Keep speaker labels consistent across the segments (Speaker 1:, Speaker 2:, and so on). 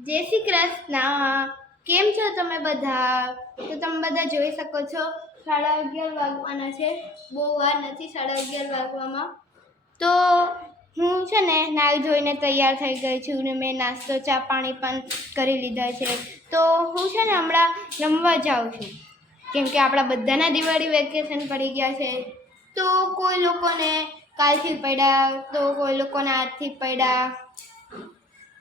Speaker 1: જય શ્રી કૃષ્ણ. કેમ છો તમે બધા? તો તમે બધા જોઈ શકો છો, સાડા અગિયાર વાગવાના છે. બહુ વાર નથી સાડા અગિયાર વાગવામાં. તો હું છે ને નાવ જોઈને તૈયાર થઈ ગઈ છું ને મેં નાસ્તો, ચા, પાણી પણ કરી લીધા છે. તો હું છે ને હમણાં રમવા જાઉં છું. કેમ કે આપણા બધાના દિવાળી વેકેશન પડી ગયા છે. તો કોઈ લોકોને કાલથી પડ્યા, તો કોઈ લોકોને આજથી પડ્યા.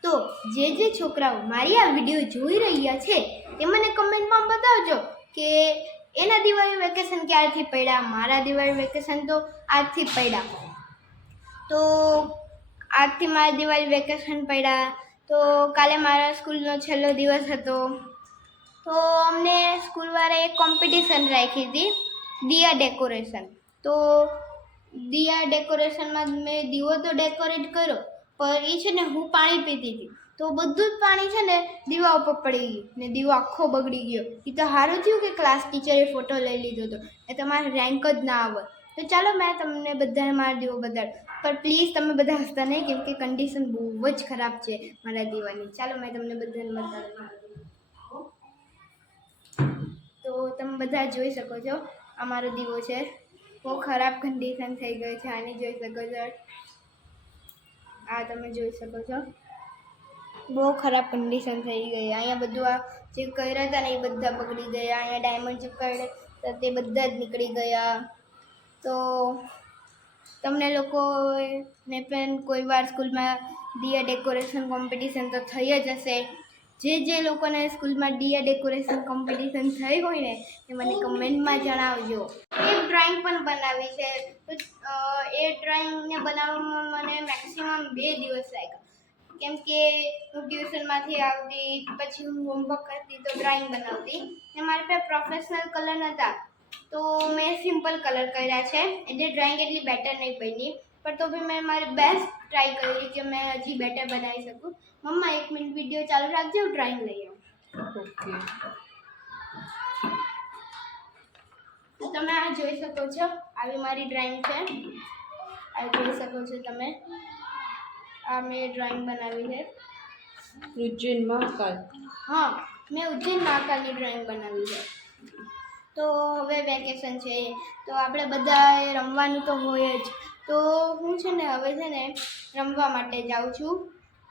Speaker 1: તો જે જે છોકરાઓ મારી આ વીડિયો જોઈ રહ્યા છે તે મને કમેન્ટમાં બતાવજો કે એના દિવાળી વેકેશન ક્યારથી પડ્યા, મારા દિવાળી વેકેશન તો આજથી પડ્યા. તો આજથી મારા દિવાળી વેકેશન પડ્યા. તો કાલે મારા સ્કૂલનો છેલ્લો દિવસ હતો. તો અમને સ્કૂલવાળાએ એક કોમ્પિટિશન રાખી હતી, દિયા ડેકોરેશન તો દિયા ડેકોરેશનમાં મેં દીવો તો ડેકોરેટ કર્યો. પણ એ છે ને હું પાણી પીતી હતી. તો બધું જ પાણી છે ને દીવા ઉપર પડી ગયું ને દીવો આખો બગડી ગયો. એ તો સારું થયું કે ક્લાસ ટીચરે ફોટો લઈ લીધો હતો. એ તમારે રેન્ક જ ના આવે તો ચાલો મેં તમને બધાને મારા દીવો બદલ પણ પ્લીઝ તમે બધા હસતા નહીં કેમ કે કન્ડિશન બહુ જ ખરાબ છે મારા દીવાની. ચાલો મેં તમને બધાને દીવો. તો તમે બધા જોઈ શકો છો, આ મારો દીવો છે. બહુ ખરાબ કન્ડિશન થઈ ગયો છે, આની જોઈ શકો છો. આ તમે જોઈ શકો છો. બહુ ખરાબ કન્ડિશન થઈ ગઈ. અહીંયા બધું આ જે કર્યા હતા ને એ બધા બગડી ગયા. અહીંયા ડાયમંડ ચીપકાડે તો તે બધા જ નીકળી ગયા. તો તમને લોકોને પણ કોઈ વાર સ્કૂલમાં દિયા ડેકોરેશન કોમ્પિટિશન તો થઈ જ હશે. જે જે લોકોને સ્કૂલમાં ડિયા ડેકોરેશન કોમ્પિટિશન થઈ હોય ને, એ મને કમેન્ટમાં જણાવજો. એ ડ્રોઈંગ પણ બનાવી છે. એ ડ્રોઈંગને બનાવવામાં મને મેક્સિમમ બે દિવસ લાગ્યા. કેમ કે હું ટ્યુશનમાંથી આવતી, પછી હું હોમવર્ક કરતી તો ડ્રોઈંગ બનાવતી. ને મારી પાસે પ્રોફેશનલ કલર નહોતા તો મેં સિમ્પલ કલર કર્યા છે. એટલે ડ્રોઈંગ એટલી બેટર નહીં બની પણ તો બી મેં મારી બેસ્ટ ટ્રાય કરી કે મેં હજી બેટર બનાવી શકું મમ્મા એક મિનિટ વીડિયો ચાલુ રાખજો હું ડ્રોઈંગ લઈ આવું
Speaker 2: ઓકે
Speaker 1: તો તમે આ જોઈ શકો છો આવી મારી ડ્રોઈંગ છે। આ જોઈ શકો છો તમે। આ મેં ડ્રોઈંગ બનાવી છે।
Speaker 2: ઉજ્જૈન મહાકાલ.
Speaker 1: હા મેં ઉજ્જૈન મહાકાલની ડ્રોઈંગ બનાવી છે। તો હવે વેકેશન છે તો આપણે બધા રમવાનું તો હોય જ તો હું છે ને હવે છે ને રમવા માટે જાઉં છું.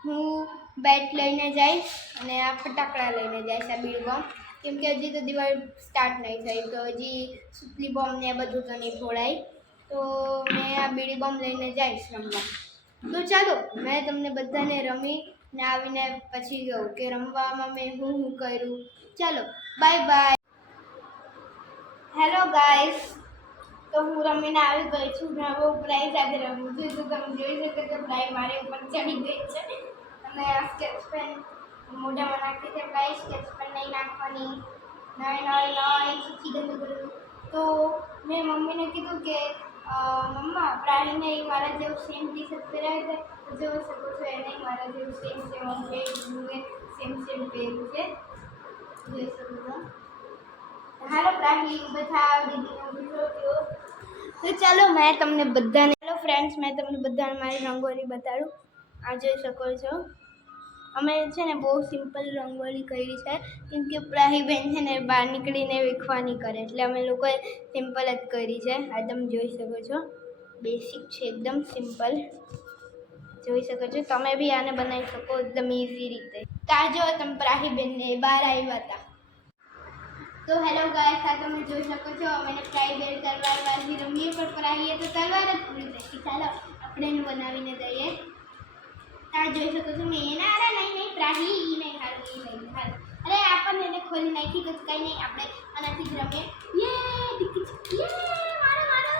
Speaker 1: હું બેટ લઈને જઈશ અને આ ફટાકડા લઈને જઈશ આ બીડ બોમ્બ હજી તો દિવાળી સ્ટાર્ટ નહીં થઈ, તો હજી સુતલી બોમ્બ ને બધું તો નહીં ફોડાય. તો મેં આ બીડી બોમ્બ લઈને જઈશ રમવા. તો ચાલો, મેં તમને બધાને રમી ને આવીને પછી ગયું કે રમવામાં મેં હું શું કર્યું. ચાલો બાય બાય હેલો ગાઈસ તો હું રમીને આવી ગઈ છું. ને હવે હું પ્રાઇઝ સાથે રમું છું. તો તમે જોઈ શકો છો પ્રાઇઝ મારી ઉપર ચડી ગઈ છે. અને આ સ્કેચ પેન મોઢામાં નાખી છે. પ્રાઇઝ સ્કેચ પેન નહીં નાખવાની. નવી નવી નવી શીખી ગયું બધું. તો મેં મમ્મીને કીધું કે મમ્મા, પ્રાણીને મારા જેવું સેમ ટી શર્ટ પહેરાવે છે. તો જોઈ શકો છો, એને મારા જેવું સેમ સેમ છે સેમ સેમ પહેર્યું છે. જોઈ શકો છો. હાલો, પ્રાણી બધા, દીદીનો વીડિયો તો ચાલો મેં તમને બધાને હેલો ફ્રેન્ડ્સ મેં તમને બધાને મારી રંગોળી બતાડું. આ જોઈ શકો છો. અમે છે ને બહુ સિમ્પલ રંગોળી કરી છે. કેમ કે પ્રાહીબેન છે ને બહાર નીકળીને વેખવાની કરે, એટલે અમે લોકોએ સિમ્પલ જ કરી છે. આ તમે જોઈ શકો છો. બેસિક છે, એકદમ સિમ્પલ જોઈ શકો છો. તમે બી આને બનાવી શકો એકદમ ઇઝી રીતે. તો આ જો તમે પ્રાહીબેનને બહાર આવ્યા હતા તો હેલો ગાઈસ આ તમે જોઈ શકો છો અમે પ્રાઈ બેલ તલવાર વાળી રમીએ પણ પ્રાઈએ તો તલવાર જ પૂરી થઈ ચાલો આપણે એનું બનાવીને દઈએ આ જોઈ શકો છો મેં એના અરે નહીં નહીં પ્રાહી ઈ નહીં હાલ ઈ નહીં હાલ અરે આપણને એને ખોલી નાખી તો કંઈ નહીં આપણે આનાથી જ રમીએ યે ટીકી ટીકી, યે મારો મારો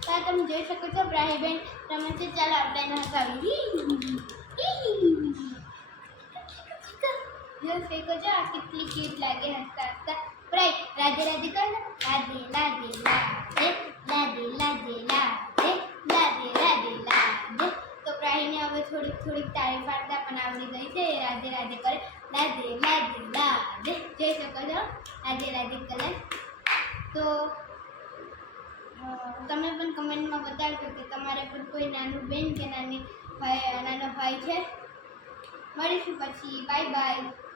Speaker 1: તો આ તમે જોઈ શકો છો પ્રાહીબેન રમે છે ચાલો આપણે એને હસાવી જો ફેંકો છો આ કેટલી ક્યુટ લાગે હસતા હસતા. પ્રાય રાધે રાધે કર રાધે રાધે રાધે રાધે રાધે રાધે રાધે રાધે રાધે. તો પ્રાહીને હવે થોડીક થોડીક તારીફ પાડતા પણ આવડી ગઈ છે રાજે રાધે રાધે કરે. રાધે રાધે રાધે. જોઈ શકો છો રાધે રાધે કરે. તો તમે પણ કમેન્ટમાં બતાવજો કે તમારે પણ કોઈ નાનું બેન કે નાની ભાઈ, નાનો ભાઈ છે. મળીશું પછી. Bye bye